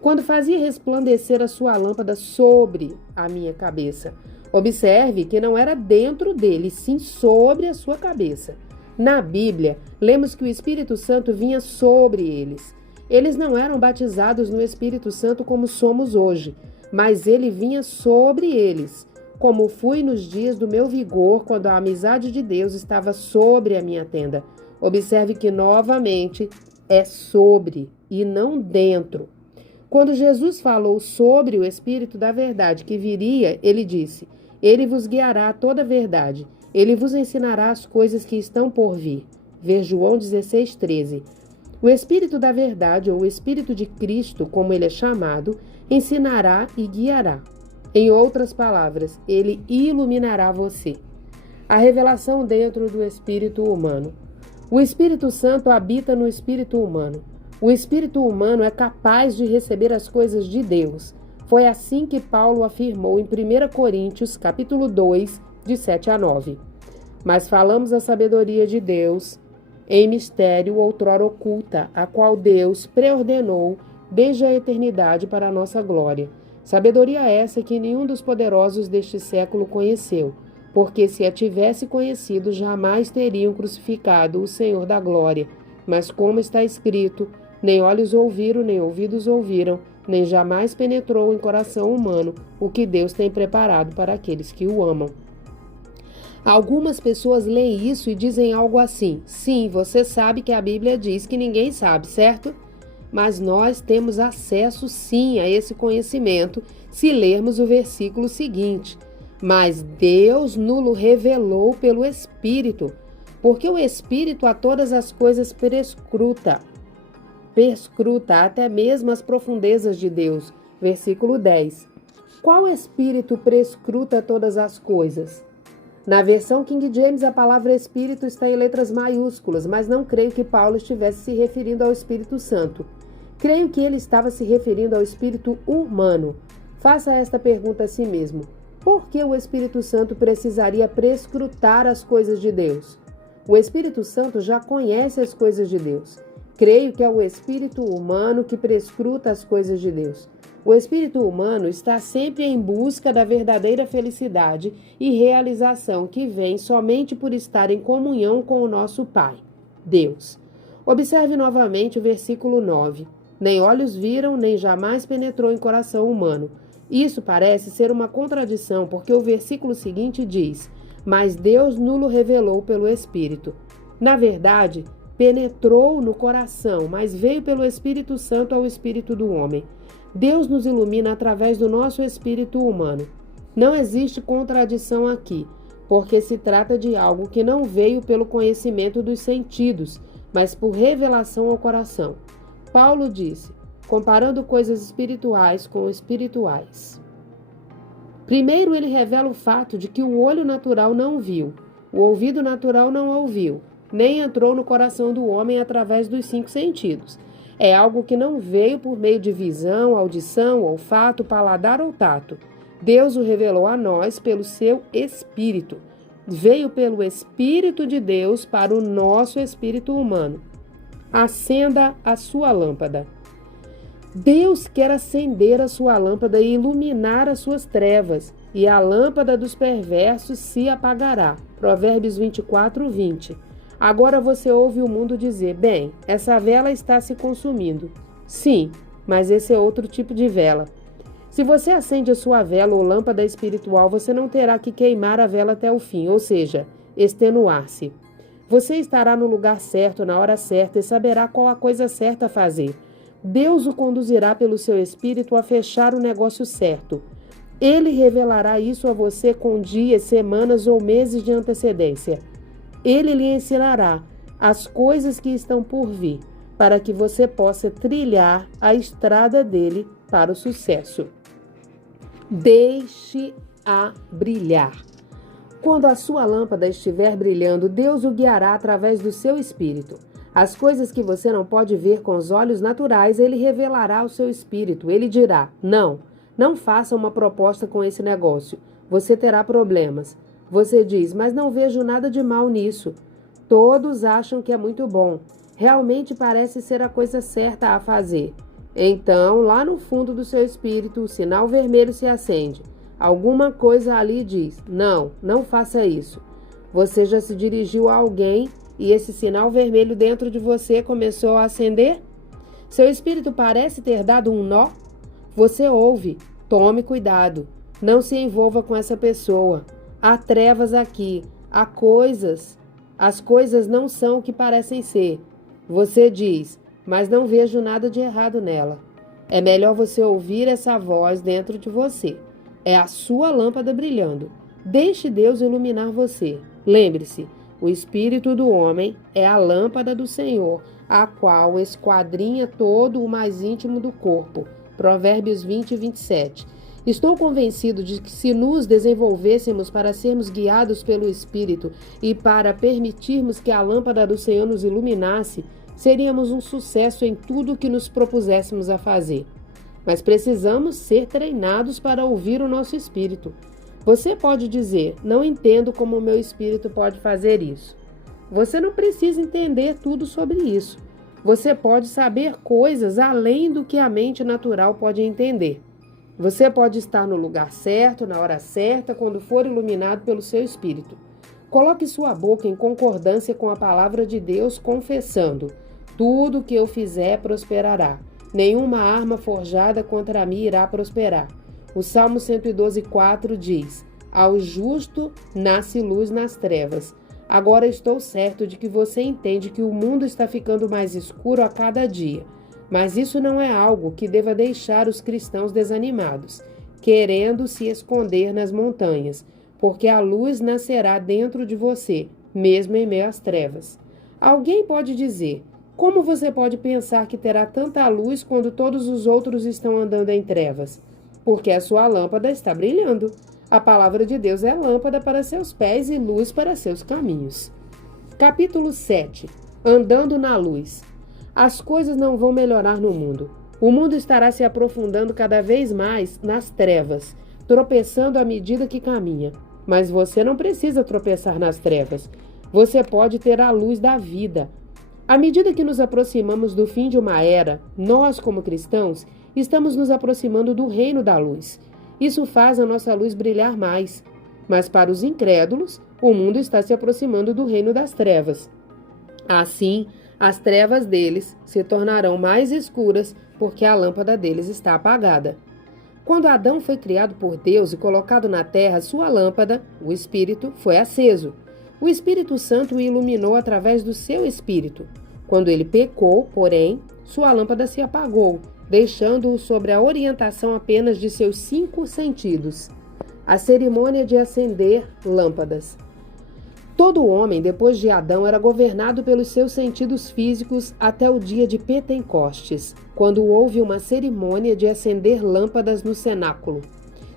Quando fazia resplandecer a sua lâmpada sobre a minha cabeça. Observe que não era dentro dele, sim sobre a sua cabeça. Na Bíblia, lemos que o Espírito Santo vinha sobre eles. Eles não eram batizados no Espírito Santo como somos hoje, mas ele vinha sobre eles, como fui nos dias do meu vigor, quando a amizade de Deus estava sobre a minha tenda. Observe que, novamente, é sobre e não dentro. Quando Jesus falou sobre o Espírito da verdade que viria, ele disse: Ele vos guiará a toda a verdade. Ele vos ensinará as coisas que estão por vir. Ver João 16:13. O Espírito da verdade, ou o Espírito de Cristo, como ele é chamado, ensinará e guiará. Em outras palavras, ele iluminará você. A revelação dentro do espírito humano. O Espírito Santo habita no espírito humano. O espírito humano é capaz de receber as coisas de Deus. Foi assim que Paulo afirmou em 1 Coríntios, capítulo 2, de 7 a 9. Mas falamos a sabedoria de Deus em mistério outrora oculta, a qual Deus preordenou desde a eternidade para a nossa glória. Sabedoria essa que nenhum dos poderosos deste século conheceu, porque se a tivesse conhecido, jamais teriam crucificado o Senhor da glória. Mas como está escrito, nem olhos ouviram, nem ouvidos ouviram, nem jamais penetrou em coração humano o que Deus tem preparado para aqueles que o amam. Algumas pessoas leem isso e dizem algo assim: sim, você sabe que a Bíblia diz que ninguém sabe, certo? Mas nós temos acesso sim a esse conhecimento se lermos o versículo seguinte. Mas Deus nulo revelou pelo Espírito, porque o Espírito a todas as coisas perscruta até mesmo as profundezas de Deus. Versículo 10. Qual Espírito perscruta todas as coisas? Na versão King James, a palavra Espírito está em letras maiúsculas, mas não creio que Paulo estivesse se referindo ao Espírito Santo. Creio que ele estava se referindo ao Espírito humano. Faça esta pergunta a si mesmo: por que o Espírito Santo precisaria prescrutar as coisas de Deus? O Espírito Santo já conhece as coisas de Deus. Creio que é o espírito humano que prescruta as coisas de Deus. O espírito humano está sempre em busca da verdadeira felicidade e realização que vem somente por estar em comunhão com o nosso Pai, Deus. Observe novamente o versículo 9. Nem olhos viram, nem jamais penetrou em coração humano. Isso parece ser uma contradição, porque o versículo seguinte diz: mas Deus nulo revelou pelo Espírito. Na verdade, penetrou no coração, mas veio pelo Espírito Santo ao espírito do homem. Deus nos ilumina através do nosso espírito humano. Não existe contradição aqui, porque se trata de algo que não veio pelo conhecimento dos sentidos, mas por revelação ao coração. Paulo disse, comparando coisas espirituais com espirituais. Primeiro, ele revela o fato de que o olho natural não viu, o ouvido natural não ouviu, nem entrou no coração do homem através dos 5 sentidos. É algo que não veio por meio de visão, audição, olfato, paladar ou tato. Deus o revelou a nós pelo seu Espírito. Veio pelo Espírito de Deus para o nosso espírito humano. Acenda a sua lâmpada. Deus quer acender a sua lâmpada e iluminar as suas trevas, e a lâmpada dos perversos se apagará. Provérbios 24:20. Agora você ouve o mundo dizer, bem, essa vela está se consumindo. Sim, mas esse é outro tipo de vela. Se você acende a sua vela ou lâmpada espiritual, você não terá que queimar a vela até o fim, ou seja, extenuar-se. Você estará no lugar certo, na hora certa e saberá qual a coisa certa a fazer. Deus o conduzirá pelo seu espírito a fechar o negócio certo. Ele revelará isso a você com dias, semanas ou meses de antecedência. Ele lhe ensinará as coisas que estão por vir, para que você possa trilhar a estrada dele para o sucesso. Deixe-a brilhar. Quando a sua lâmpada estiver brilhando, Deus o guiará através do seu espírito. As coisas que você não pode ver com os olhos naturais, ele revelará ao seu espírito. Ele dirá: não faça uma proposta com esse negócio. Você terá problemas. Você diz: mas não vejo nada de mal nisso. Todos acham que é muito bom. Realmente parece ser a coisa certa a fazer. Então, lá no fundo do seu espírito, o sinal vermelho se acende. Alguma coisa ali diz: não faça isso. Você já se dirigiu a alguém e esse sinal vermelho dentro de você começou a acender? Seu espírito parece ter dado um nó? Você ouve: tome cuidado, não se envolva com essa pessoa. Há trevas aqui, há coisas. As coisas não são o que parecem ser. Você diz: mas não vejo nada de errado nela. É melhor você ouvir essa voz dentro de você. É a sua lâmpada brilhando. Deixe Deus iluminar você. Lembre-se, o espírito do homem é a lâmpada do Senhor, a qual esquadrinha todo o mais íntimo do corpo. Provérbios 20 e 27. Estou convencido de que se nos desenvolvêssemos para sermos guiados pelo Espírito e para permitirmos que a lâmpada do Senhor nos iluminasse, seríamos um sucesso em tudo o que nos propuséssemos a fazer. Mas precisamos ser treinados para ouvir o nosso espírito. Você pode dizer: não entendo como o meu espírito pode fazer isso. Você não precisa entender tudo sobre isso. Você pode saber coisas além do que a mente natural pode entender. Você pode estar no lugar certo, na hora certa, quando for iluminado pelo seu espírito. Coloque sua boca em concordância com a palavra de Deus, confessando: tudo o que eu fizer prosperará. Nenhuma arma forjada contra mim irá prosperar. O Salmo 112:4 diz: ao justo nasce luz nas trevas. Agora estou certo de que você entende que o mundo está ficando mais escuro a cada dia. Mas isso não é algo que deva deixar os cristãos desanimados, querendo se esconder nas montanhas, porque a luz nascerá dentro de você, mesmo em meio às trevas. Alguém pode dizer: como você pode pensar que terá tanta luz quando todos os outros estão andando em trevas? Porque a sua lâmpada está brilhando. A palavra de Deus é lâmpada para seus pés e luz para seus caminhos. Capítulo 7. Andando na luz. As coisas não vão melhorar no mundo. O mundo estará se aprofundando cada vez mais nas trevas, tropeçando à medida que caminha. Mas você não precisa tropeçar nas trevas. Você pode ter a luz da vida. À medida que nos aproximamos do fim de uma era, nós, como cristãos, estamos nos aproximando do reino da luz. Isso faz a nossa luz brilhar mais. Mas para os incrédulos, o mundo está se aproximando do reino das trevas. Assim, as trevas deles se tornarão mais escuras porque a lâmpada deles está apagada. Quando Adão foi criado por Deus e colocado na terra, sua lâmpada, o Espírito, foi aceso. O Espírito Santo o iluminou através do seu Espírito. Quando ele pecou, porém, sua lâmpada se apagou, deixando-o sob a orientação apenas de seus 5 sentidos. A cerimônia de acender lâmpadas. Todo homem, depois de Adão, era governado pelos seus sentidos físicos até o dia de Pentecostes, quando houve uma cerimônia de acender lâmpadas no cenáculo.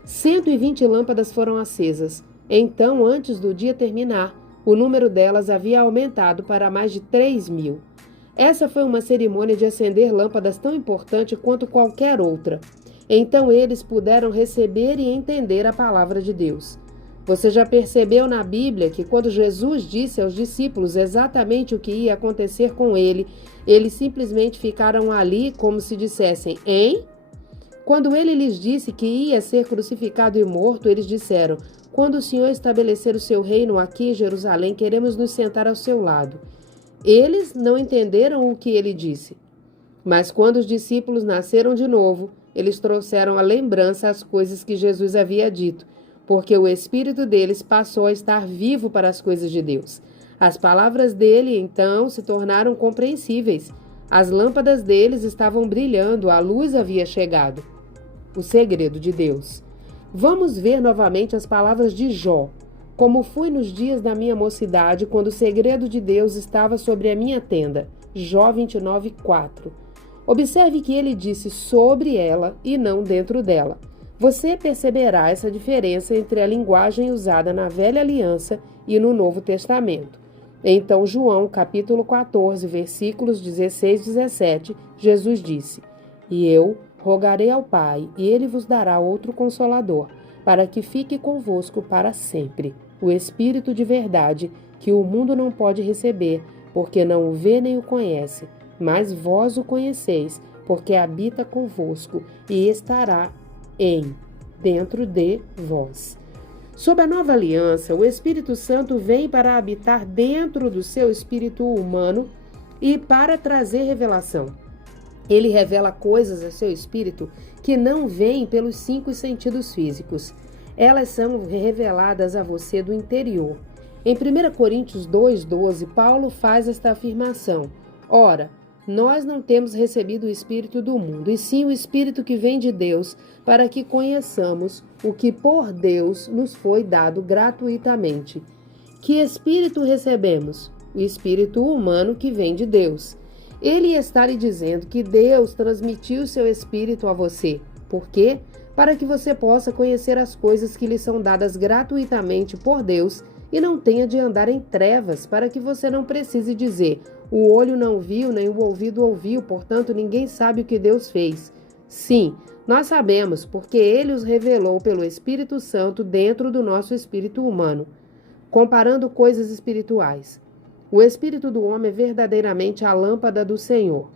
120 lâmpadas foram acesas. Então, antes do dia terminar, o número delas havia aumentado para mais de 3.000. Essa foi uma cerimônia de acender lâmpadas tão importante quanto qualquer outra. Então eles puderam receber e entender a palavra de Deus. Você já percebeu na Bíblia que quando Jesus disse aos discípulos exatamente o que ia acontecer com ele, eles simplesmente ficaram ali como se dissessem: hein? Quando ele lhes disse que ia ser crucificado e morto, eles disseram: quando o Senhor estabelecer o seu reino aqui em Jerusalém, queremos nos sentar ao seu lado. Eles não entenderam o que ele disse. Mas quando os discípulos nasceram de novo, eles trouxeram à lembrança as coisas que Jesus havia dito, porque o espírito deles passou a estar vivo para as coisas de Deus. As palavras dele, então, se tornaram compreensíveis. As lâmpadas deles estavam brilhando, a luz havia chegado. O segredo de Deus. Vamos ver novamente as palavras de Jó. Como fui nos dias da minha mocidade, quando o segredo de Deus estava sobre a minha tenda. Jó 29:4. Observe que ele disse sobre ela e não dentro dela. Você perceberá essa diferença entre a linguagem usada na Velha Aliança e no Novo Testamento. Então, João, capítulo 14, versículos 16 e 17, Jesus disse: E eu rogarei ao Pai, e ele vos dará outro Consolador, para que fique convosco para sempre, o Espírito de verdade, que o mundo não pode receber, porque não o vê nem o conhece, mas vós o conheceis, porque habita convosco e estará dentro de vós. Sob a nova aliança, o Espírito Santo vem para habitar dentro do seu espírito humano e para trazer revelação. Ele revela coisas a seu espírito que não vêm pelos 5 sentidos físicos. Elas são reveladas a você do interior. Em 1 Coríntios 2:12, Paulo faz esta afirmação: Ora, nós não temos recebido o Espírito do mundo, e sim o Espírito que vem de Deus, para que conheçamos o que por Deus nos foi dado gratuitamente. Que Espírito recebemos? O Espírito humano que vem de Deus. Ele está lhe dizendo que Deus transmitiu seu Espírito a você. Por quê? Para que você possa conhecer as coisas que lhe são dadas gratuitamente por Deus e não tenha de andar em trevas, para que você não precise dizer: o olho não viu, nem o ouvido ouviu, portanto ninguém sabe o que Deus fez. Sim, nós sabemos, porque Ele os revelou pelo Espírito Santo dentro do nosso espírito humano. Comparando coisas espirituais. O espírito do homem é verdadeiramente a lâmpada do Senhor.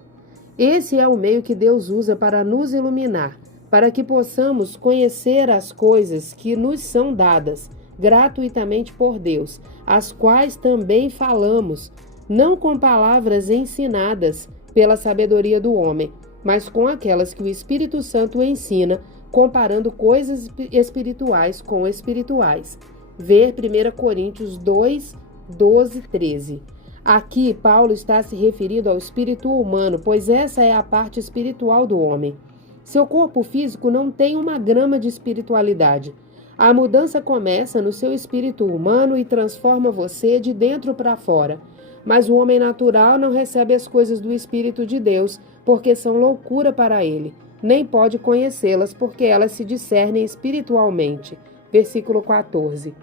Esse é o meio que Deus usa para nos iluminar, para que possamos conhecer as coisas que nos são dadas gratuitamente por Deus, as quais também falamos, não com palavras ensinadas pela sabedoria do homem, mas com aquelas que o Espírito Santo ensina, comparando coisas espirituais com espirituais. Ver 1 Coríntios 2, 12, 13. Aqui, Paulo está se referindo ao espírito humano, pois essa é a parte espiritual do homem. Seu corpo físico não tem uma grama de espiritualidade. A mudança começa no seu espírito humano e transforma você de dentro para fora. Mas o homem natural não recebe as coisas do Espírito de Deus, porque são loucura para ele. Nem pode conhecê-las, porque elas se discernem espiritualmente. Versículo 14.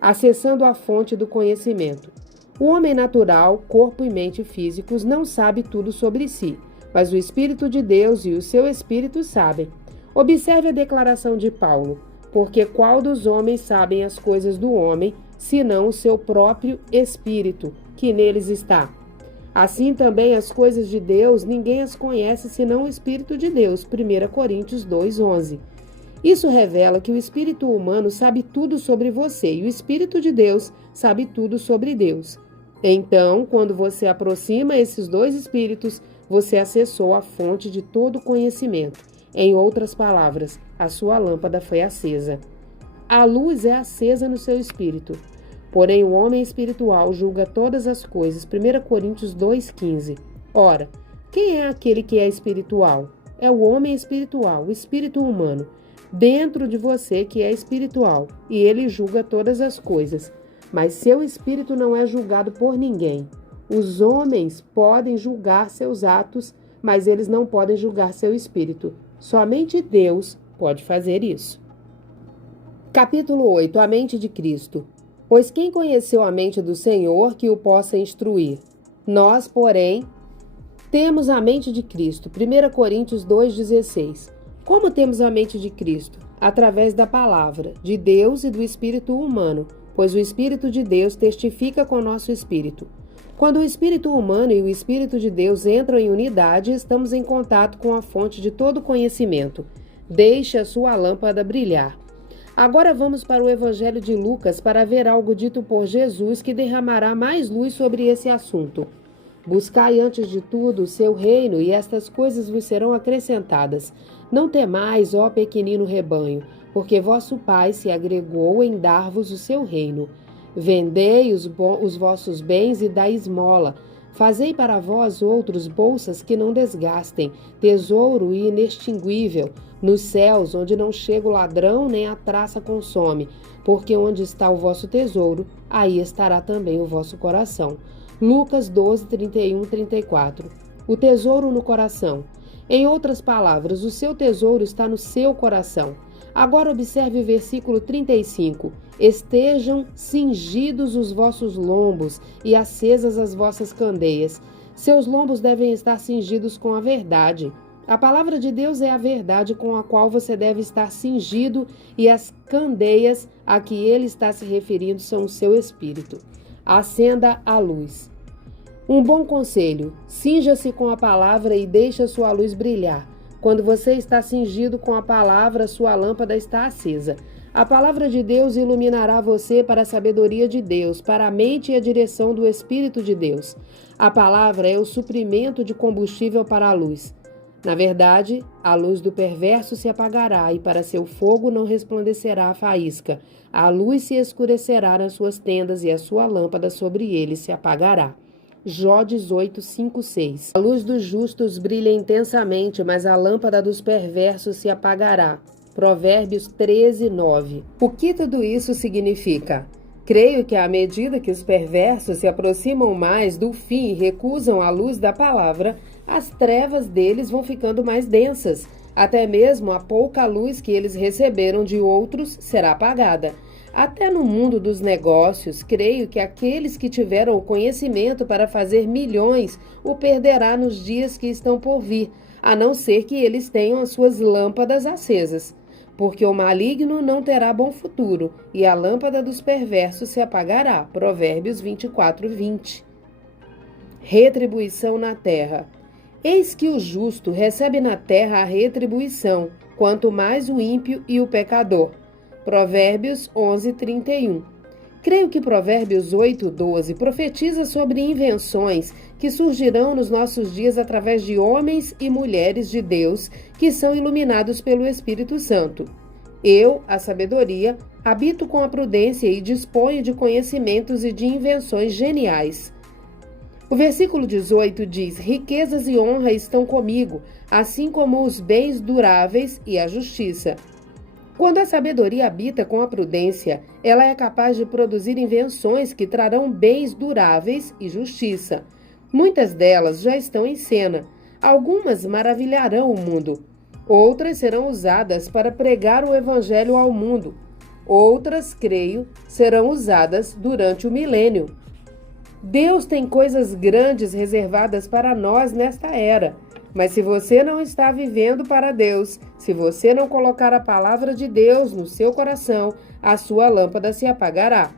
Acessando a fonte do conhecimento. O homem natural, corpo e mente físicos, não sabe tudo sobre si, mas o Espírito de Deus e o seu Espírito sabem. Observe a declaração de Paulo: porque qual dos homens sabem as coisas do homem, senão o seu próprio Espírito, que neles está? Assim também as coisas de Deus, ninguém as conhece senão o Espírito de Deus. 1 Coríntios 2:11. Isso revela que o espírito humano sabe tudo sobre você e o Espírito de Deus sabe tudo sobre Deus. Então, quando você aproxima esses dois espíritos, você acessou a fonte de todo conhecimento. Em outras palavras, a sua lâmpada foi acesa. A luz é acesa no seu espírito. Porém, o homem espiritual julga todas as coisas. 1 Coríntios 2,15. Ora, quem é aquele que é espiritual? É o homem espiritual, o espírito humano, dentro de você que é espiritual, e ele julga todas as coisas. Mas seu espírito não é julgado por ninguém. Os homens podem julgar seus atos, mas eles não podem julgar seu espírito. Somente Deus pode fazer isso. Capítulo 8. A mente de Cristo. Pois quem conheceu a mente do Senhor que o possa instruir? Nós, porém, temos a mente de Cristo. 1 Coríntios 2,16. Como temos a mente de Cristo? Através da palavra, de Deus e do espírito humano, pois o Espírito de Deus testifica com o nosso espírito. Quando o espírito humano e o Espírito de Deus entram em unidade, estamos em contato com a fonte de todo conhecimento. Deixe a sua lâmpada brilhar. Agora vamos para o Evangelho de Lucas para ver algo dito por Jesus que derramará mais luz sobre esse assunto. Buscai antes de tudo o seu reino, e estas coisas vos serão acrescentadas. Não temais, ó pequenino rebanho, porque vosso Pai se agregou em dar-vos o seu reino. Vendei os vossos bens e dai esmola. Fazei para vós outros bolsas que não desgastem, tesouro inextinguível, nos céus, onde não chega o ladrão nem a traça consome, porque onde está o vosso tesouro, aí estará também o vosso coração. Lucas 12, 31, 34. O tesouro no coração. Em outras palavras, o seu tesouro está no seu coração. Agora observe o versículo 35. Estejam cingidos os vossos lombos e acesas as vossas candeias. Seus lombos devem estar cingidos com a verdade. A palavra de Deus é a verdade com a qual você deve estar cingido, e as candeias a que ele está se referindo são o seu espírito. Acenda a luz. Um bom conselho: cinja-se com a palavra e deixe a sua luz brilhar. Quando você está cingido com a palavra, sua lâmpada está acesa. A palavra de Deus iluminará você para a sabedoria de Deus, para a mente e a direção do Espírito de Deus. A palavra é o suprimento de combustível para a luz. Na verdade, a luz do perverso se apagará e para seu fogo não resplandecerá a faísca. A luz se escurecerá nas suas tendas e a sua lâmpada sobre ele se apagará. Jó 18, 5, 6. A luz dos justos brilha intensamente, mas a lâmpada dos perversos se apagará. Provérbios 13, 9. O que tudo isso significa? Creio que à medida que os perversos se aproximam mais do fim e recusam a luz da palavra, as trevas deles vão ficando mais densas. Até mesmo a pouca luz que eles receberam de outros será apagada. Até no mundo dos negócios, creio que aqueles que tiveram o conhecimento para fazer milhões o perderá nos dias que estão por vir, a não ser que eles tenham as suas lâmpadas acesas. Porque o maligno não terá bom futuro, e a lâmpada dos perversos se apagará. Provérbios 24, 20. Retribuição na terra. Eis que o justo recebe na terra a retribuição, quanto mais o ímpio e o pecador. Provérbios 11, 31. Creio que Provérbios 8, 12 profetiza sobre invenções que surgirão nos nossos dias através de homens e mulheres de Deus que são iluminados pelo Espírito Santo. Eu, a sabedoria, habito com a prudência e disponho de conhecimentos e de invenções geniais. O versículo 18 diz: riquezas e honra estão comigo, assim como os bens duráveis e a justiça. Quando a sabedoria habita com a prudência, ela é capaz de produzir invenções que trarão bens duráveis e justiça. Muitas delas já estão em cena. Algumas maravilharão o mundo. Outras serão usadas para pregar o evangelho ao mundo. Outras, creio, serão usadas durante o milênio. Deus tem coisas grandes reservadas para nós nesta era. Mas se você não está vivendo para Deus, se você não colocar a palavra de Deus no seu coração, a sua lâmpada se apagará.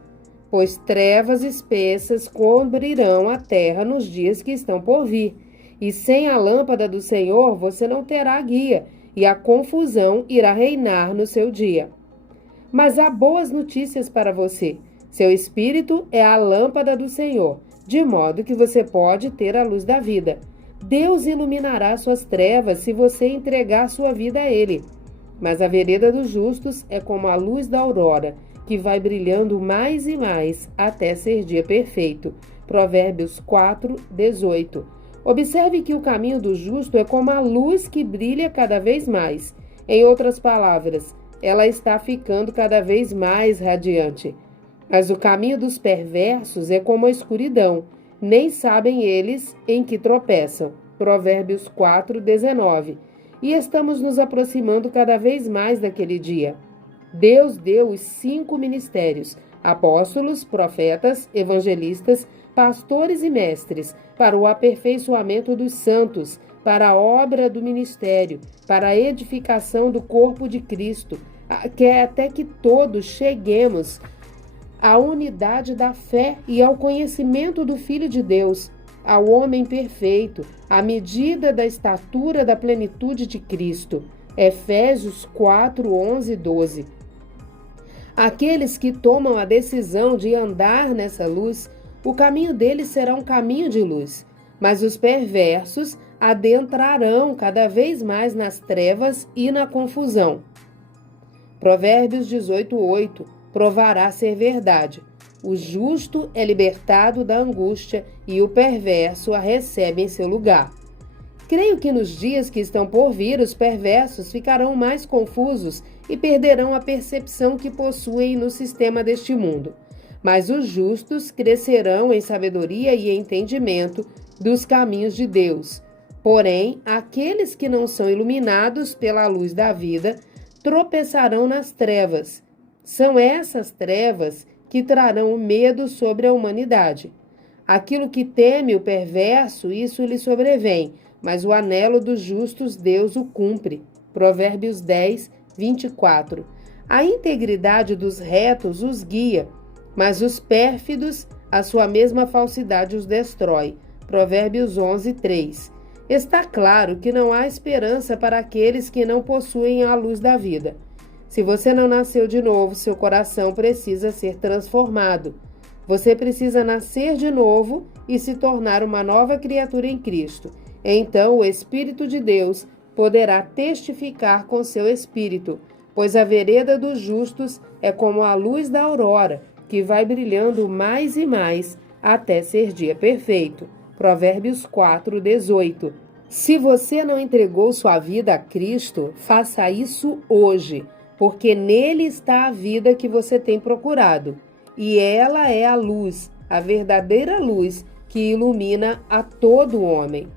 Pois trevas espessas cobrirão a terra nos dias que estão por vir. E sem a lâmpada do Senhor você não terá guia, e a confusão irá reinar no seu dia. Mas há boas notícias para você. Seu espírito é a lâmpada do Senhor, de modo que você pode ter a luz da vida. Deus iluminará suas trevas se você entregar sua vida a Ele. Mas a vereda dos justos é como a luz da aurora, que vai brilhando mais e mais até ser dia perfeito. Provérbios 4, 18. Observe que o caminho do justo é como a luz que brilha cada vez mais. Em outras palavras, ela está ficando cada vez mais radiante. Mas o caminho dos perversos é como a escuridão. Nem sabem eles em que tropeçam. Provérbios 4, 19. E estamos nos aproximando cada vez mais daquele dia. Deus deu os 5 ministérios: apóstolos, profetas, evangelistas, pastores e mestres, para o aperfeiçoamento dos santos, para a obra do ministério, para a edificação do corpo de Cristo, até que todos cheguemos à unidade da fé e ao conhecimento do Filho de Deus, ao homem perfeito, à medida da estatura da plenitude de Cristo. Efésios 4, 11 e 12. Aqueles que tomam a decisão de andar nessa luz, o caminho deles será um caminho de luz, mas os perversos adentrarão cada vez mais nas trevas e na confusão. Provérbios 18, 8. Provará ser verdade. O justo é libertado da angústia e o perverso a recebe em seu lugar. Creio que nos dias que estão por vir, os perversos ficarão mais confusos e perderão a percepção que possuem no sistema deste mundo. Mas os justos crescerão em sabedoria e entendimento dos caminhos de Deus. Porém, aqueles que não são iluminados pela luz da vida tropeçarão nas trevas. São essas trevas que trarão o medo sobre a humanidade. Aquilo que teme o perverso, isso lhe sobrevém, mas o anelo dos justos Deus o cumpre. Provérbios 10, 24. A integridade dos retos os guia, mas os pérfidos, a sua mesma falsidade os destrói. Provérbios 11, 3. Está claro que não há esperança para aqueles que não possuem a luz da vida. Se você não nasceu de novo, seu coração precisa ser transformado. Você precisa nascer de novo e se tornar uma nova criatura em Cristo. Então o Espírito de Deus poderá testificar com seu espírito, pois a vereda dos justos é como a luz da aurora, que vai brilhando mais e mais até ser dia perfeito. Provérbios 4, 18. Se você não entregou sua vida a Cristo, faça isso hoje, porque nele está a vida que você tem procurado. E ela é a luz, a verdadeira luz que ilumina a todo homem.